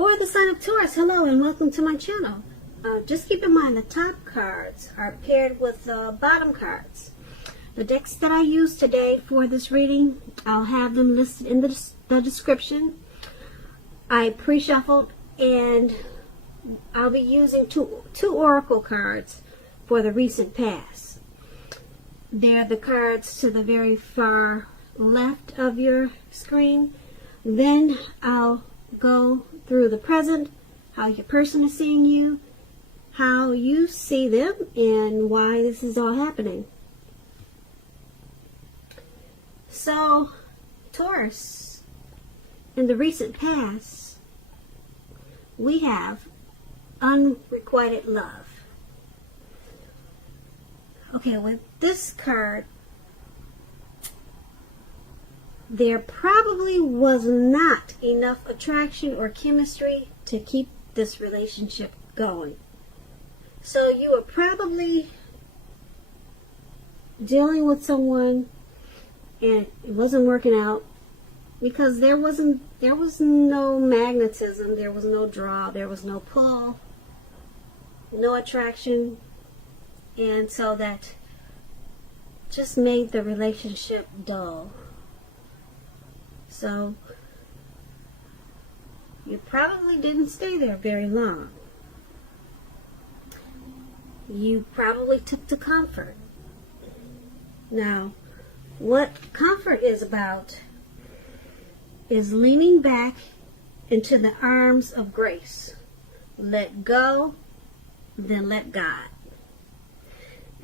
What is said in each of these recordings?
For the sign of Taurus, hello and welcome to my channel. Just keep in mind the top cards are paired with the bottom cards. The decks that I use today for this reading, I'll have them listed in the description. I pre-shuffled and I'll be using two oracle cards for the recent past. They're the cards to the very far left of your screen. Then I'll go through the present, how your person is seeing you, how you see them, and why this is all happening. So, Taurus, in the recent past, we have unrequited love. Okay, with this card, there probably was not enough attraction or chemistry to keep this relationship going. So you were probably dealing with someone and it wasn't working out because there was no magnetism, there was no draw, there was no pull, no attraction, and so that just made the relationship dull. So you probably didn't stay there very long. You probably took to comfort. Now, what comfort is about is leaning back into the arms of grace. Let go, then let God.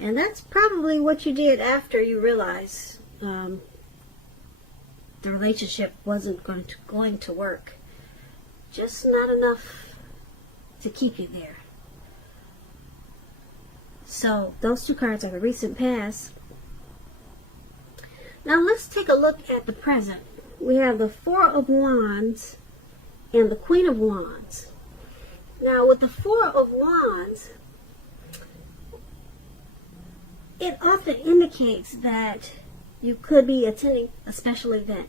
And that's probably what you did after you realized the relationship wasn't going to work. Just not enough to keep you there. So those two cards are the recent past. Now let's take a look at the present. We have the Four of Wands and the Queen of Wands. Now with the Four of Wands, it often indicates that you could be attending a special event.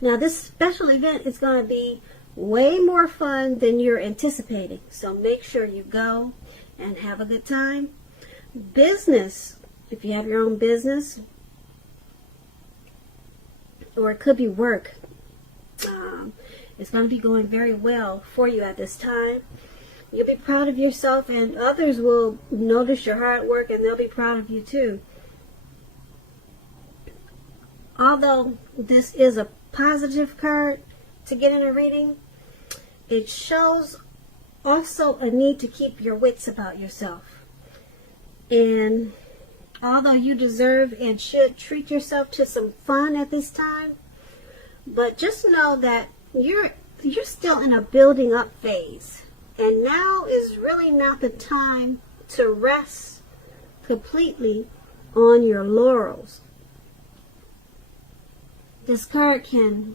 Now this special event is going to be way more fun than you're anticipating. So make sure you go and have a good time. Business, if you have your own business, or it could be work, it's going to be going very well for you at this time. You'll be proud of yourself and others will notice your hard work and they'll be proud of you too. Although this is a positive card to get in a reading, it shows also a need to keep your wits about yourself. And although you deserve and should treat yourself to some fun at this time, but just know that you're still in a building up phase. And now is really not the time to rest completely on your laurels. This card can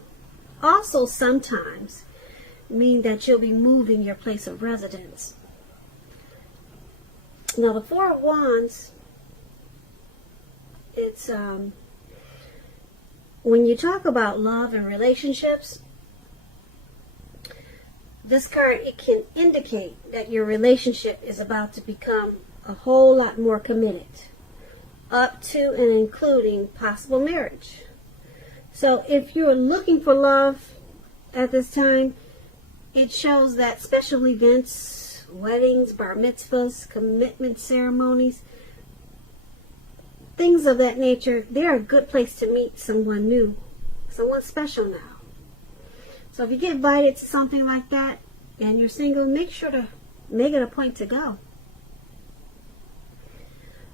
also sometimes mean that you'll be moving your place of residence. Now the Four of Wands, it's when you talk about love and relationships, this card, it can indicate that your relationship is about to become a whole lot more committed, up to and including possible marriage. So if you're looking for love at this time, it shows that special events, weddings, bar mitzvahs, commitment ceremonies, things of that nature, they're a good place to meet someone new, someone special now. So if you get invited to something like that and you're single, make sure to make it a point to go.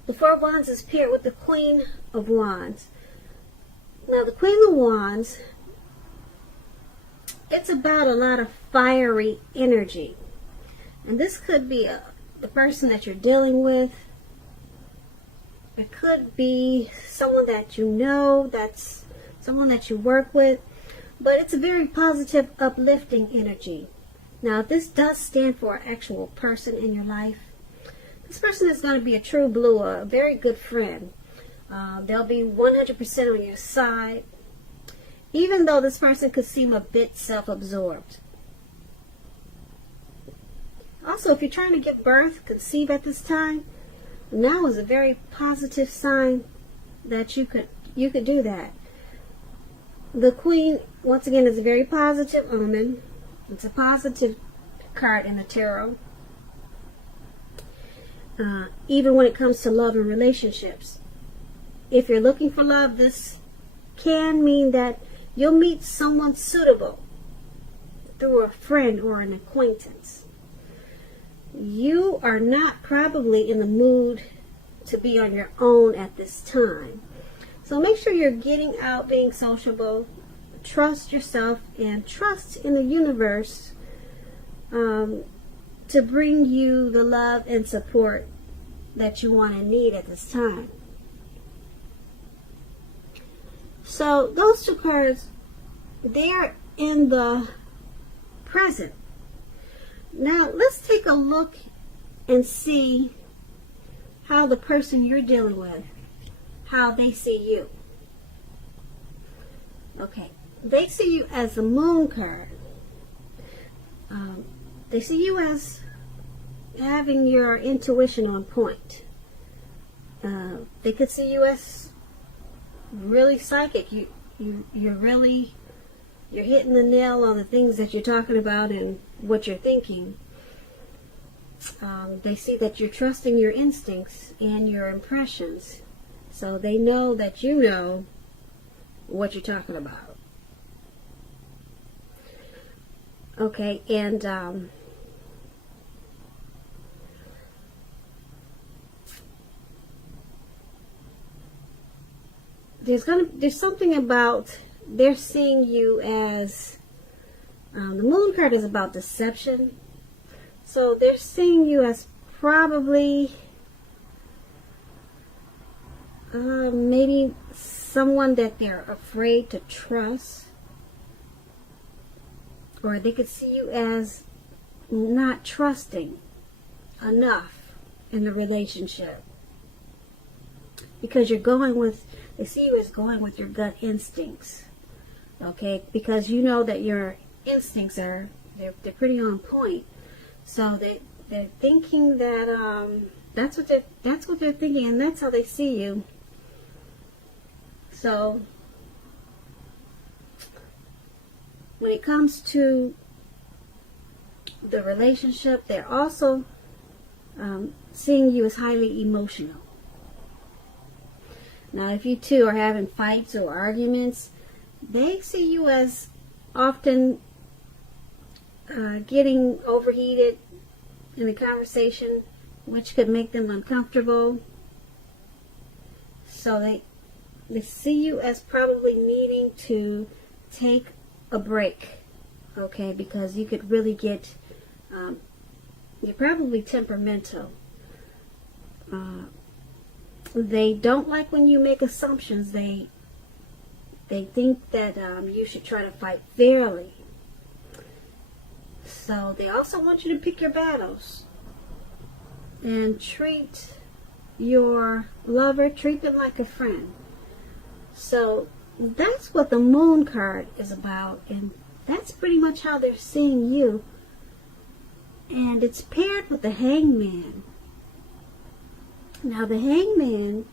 The Four of Wands is paired with the Queen of Wands. Now the Queen of Wands, it's about a lot of fiery energy. And this could be the person that you're dealing with. It could be someone that you know, that's someone that you work with. But it's a very positive, uplifting energy. Now, if this does stand for an actual person in your life, this person is going to be a true blue, a very good friend. They'll be 100% on your side. even though this person could seem a bit self-absorbed. Also, if you're trying to give birth, conceive at this time, now is a very positive sign that you could do that. The Queen, once again, is a very positive omen. It's a positive card in the tarot. Even when it comes to love and relationships. If you're looking for love, this can mean that you'll meet someone suitable through a friend or an acquaintance. You are not probably in the mood to be on your own at this time. So make sure you're getting out, being sociable. Trust yourself and trust in the universe to bring you the love and support that you want and need at this time. So those two cards, they're in the present. Now let's take a look and see how the person you're dealing with, how they see you. Okay, they see you as the Moon card. They see you as having your intuition on point. They could see you as really psychic. You're hitting the nail on the things that you're talking about and what you're thinking. They see that you're trusting your instincts and your impressions. So they know that you know what you're talking about. Okay, and there's something about they're seeing you as the Moon card is about deception. So they're seeing you as probably maybe someone that they're afraid to trust, or they could see you as not trusting enough in the relationship because they see you as going with your gut instincts. Okay, because you know that your instincts they're pretty on point. So they're thinking that that's what they're thinking, and that's how they see you. So when it comes to the relationship, they're also seeing you as highly emotional. Now, if you two are having fights or arguments, they see you as often getting overheated in the conversation, which could make them uncomfortable. So they see you as probably needing to take a break, okay, because you could really get, you're probably temperamental. They don't like when you make assumptions. They think that you should try to fight fairly. So they also want you to pick your battles and treat your lover, treat them like a friend. So that's what the Moon card is about, and that's pretty much how they're seeing you. And it's paired with the Hangman. Now the Hangman,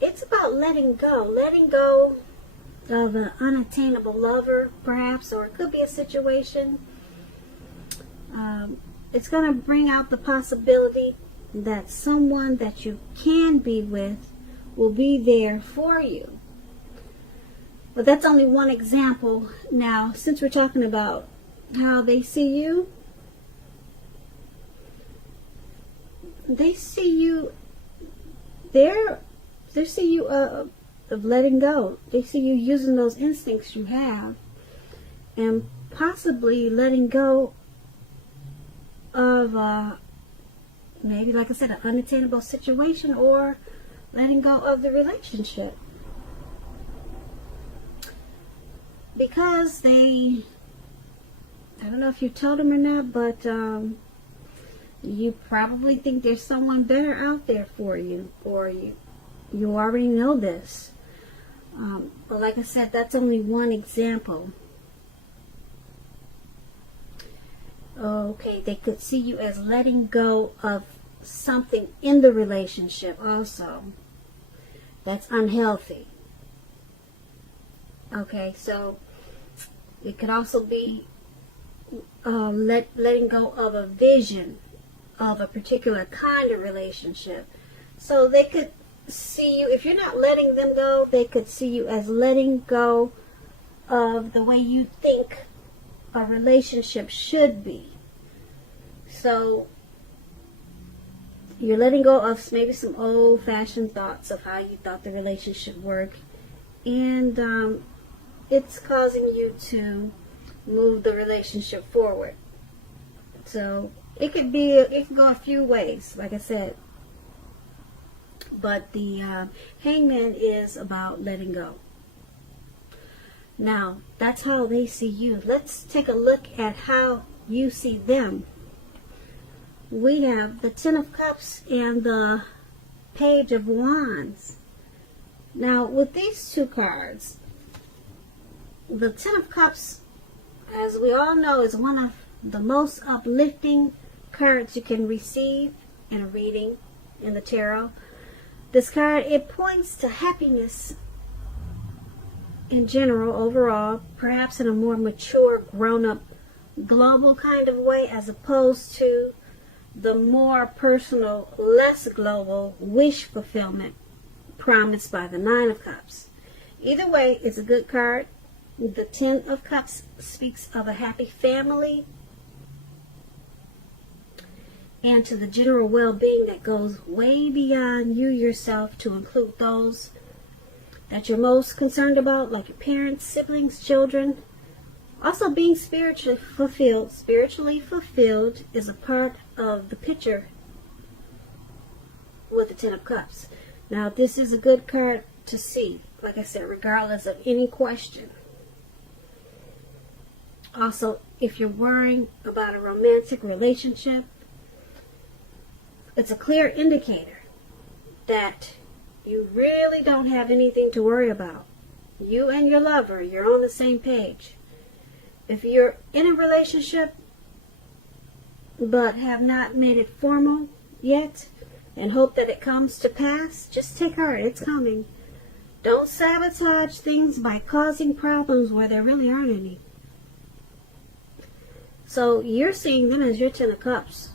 it's about letting go of an unattainable lover, perhaps, or it could be a situation. It's going to bring out the possibility that someone that you can be with will be there for you. But that's only one example. Now, since we're talking about how they see you, they see you of letting go. They see you using those instincts you have and possibly letting go of maybe, like I said, an unattainable situation, or letting go of the relationship. Because I don't know if you told them or not, but you probably think there's someone better out there for you, or you already know this. But like I said, that's only one example. Okay, they could see you as letting go of something in the relationship also that's unhealthy. Okay, so it could also be letting go of a vision of a particular kind of relationship. So they could see you, if you're not letting them go, they could see you as letting go of the way you think a relationship should be. So you're letting go of maybe some old-fashioned thoughts of how you thought the relationship worked, and it's causing you to move the relationship forward. So it could go a few ways, like I said. But the Hangman is about letting go. Now, that's how they see you. Let's take a look at how you see them. We have the Ten of Cups and the Page of Wands. Now, with these two cards, the Ten of Cups, as we all know, is one of the most uplifting cards you can receive in a reading in the tarot. This card, it points to happiness in general, overall, perhaps in a more mature, grown-up, global kind of way, as opposed to the more personal, less global wish fulfillment promised by the Nine of Cups. Either way, it's a good card. The Ten of Cups speaks of a happy family and to the general well-being that goes way beyond you yourself, to include those that you're most concerned about, like your parents, siblings, children. Also, being spiritually fulfilled. Spiritually fulfilled is a part of the picture with the Ten of Cups. Now, this is a good card to see, like I said, regardless of any question. Also, if you're worrying about a romantic relationship, it's a clear indicator that you really don't have anything to worry about. You and your lover, you're on the same page. If you're in a relationship but have not made it formal yet and hope that it comes to pass, just take heart, it's coming. Don't sabotage things by causing problems where there really aren't any. So you're seeing them as your Ten of Cups,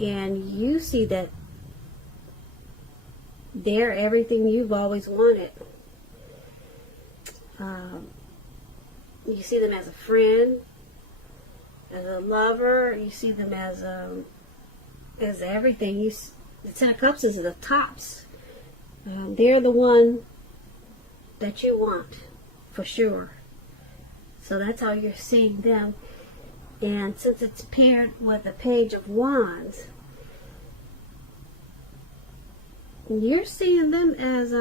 and you see that they're everything you've always wanted. You see them as a friend, as a lover. You see them as everything. The Ten of Cups is the tops. They're the one that you want, for sure. So that's how you're seeing them. And since it's paired with the Page of Wands, you're seeing them as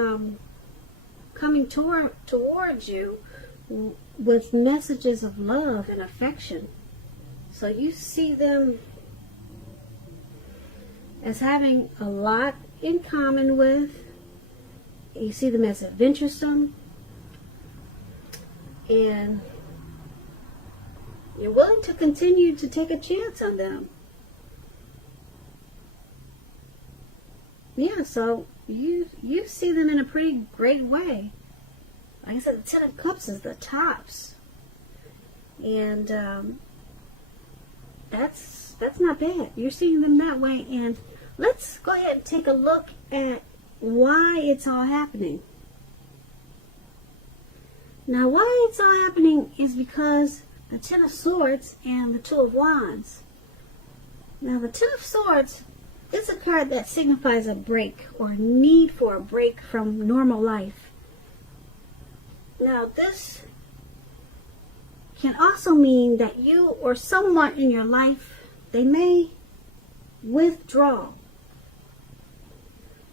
coming towards you with messages of love and affection. So you see them as having a lot in common with. You see them as adventuresome, and you're willing to continue to take a chance on them. Yeah, so you see them in a pretty great way. Like I said, the Ten of Cups is the tops. And that's not bad. You're seeing them that way. And let's go ahead and take a look at why it's all happening. Now, why it's all happening is because the Ten of Swords and the Two of Wands. Now, the Ten of Swords is a card that signifies a break or need for a break from normal life. Now, this can also mean that you or someone in your life, they may withdraw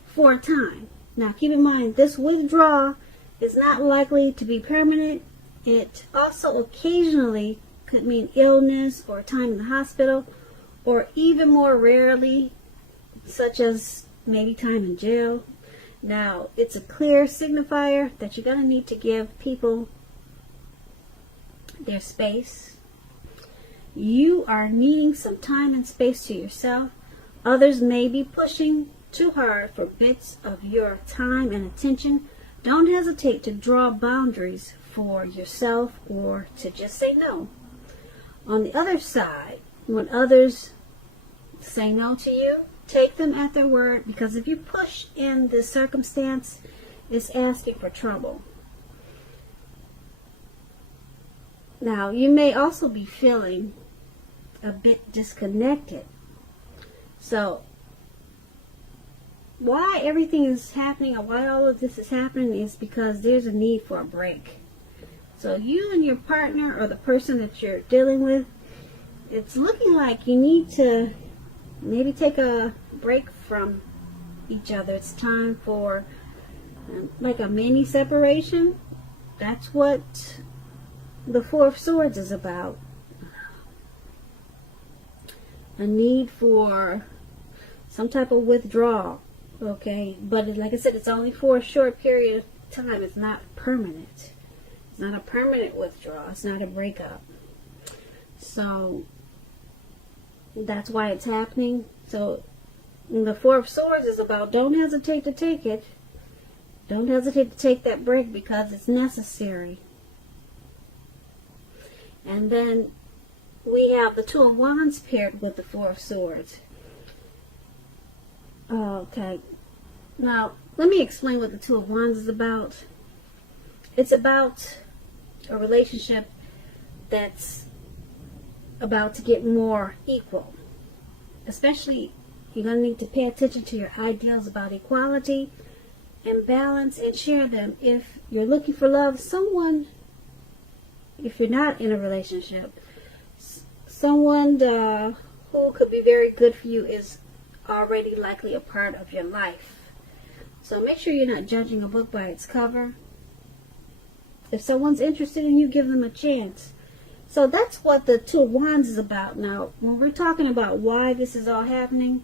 for a time. Now, keep in mind, this withdrawal is not likely to be permanent. It also occasionally could mean illness or time in the hospital, or even more rarely, such as maybe time in jail. Now, it's a clear signifier that you're going to need to give people their space. You are needing some time and space to yourself. Others may be pushing too hard for bits of your time and attention. Don't hesitate to draw boundaries for yourself or to just say no. On the other side, when others say no to you, take them at their word, because if you push in this circumstance, it's asking for trouble. Now, you may also be feeling a bit disconnected. So, why everything is happening, or why all of this is happening, is because there's a need for a break. So you and your partner, or the person that you're dealing with, it's looking like you need to maybe take a break from each other. It's time for like a mini separation. That's what the Four of Swords is about. A need for some type of withdrawal. Okay, but like I said, it's only for a short period of time. It's not permanent. It's not a permanent withdrawal. It's not a breakup. So that's why it's happening. So the Four of Swords is about, don't hesitate to take it. Don't hesitate to take that break, because it's necessary. And then we have the Two of Wands paired with the Four of Swords. Okay. Now, let me explain what the Two of Wands is about. It's about a relationship that's about to get more equal. Especially, you're going to need to pay attention to your ideals about equality and balance, and share them. If you're looking for love, someone, if you're not in a relationship, someone who could be very good for you is already likely a part of your life. So make sure you're not judging a book by its cover. If someone's interested in you, give them a chance. So that's what the Two of Wands is about. Now, when we're talking about why this is all happening,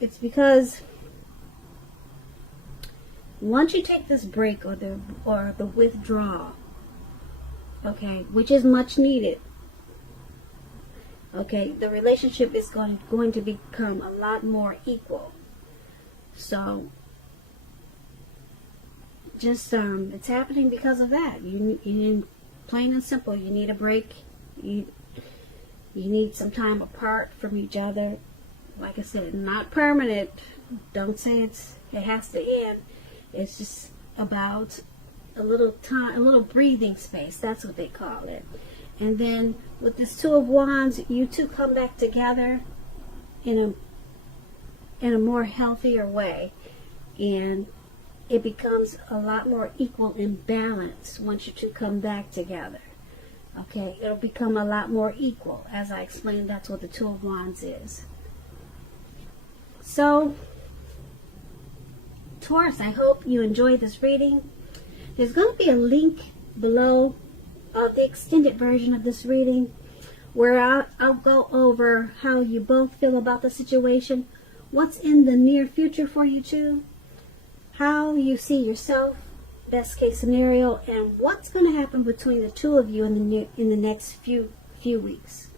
it's because once you take this break, or the withdrawal, okay, which is much needed, okay, the relationship is going to become a lot more equal. So just it's happening because of that. You need, plain and simple, you need a break. You need some time apart from each other. Like I said, not permanent. Don't say it has to end. It's just about a little time, a little breathing space. That's what they call it. And then with this Two of Wands, you two come back together in a more healthier way, and it becomes a lot more equal and balanced once you two come back together. Okay, it'll become a lot more equal. As I explained, that's what the Two of Wands is. So, Taurus, I hope you enjoyed this reading. There's going to be a link below of the extended version of this reading, where I'll go over how you both feel about the situation, what's in the near future for you two, how you see yourself, best case scenario, and what's going to happen between the two of you in the next few weeks.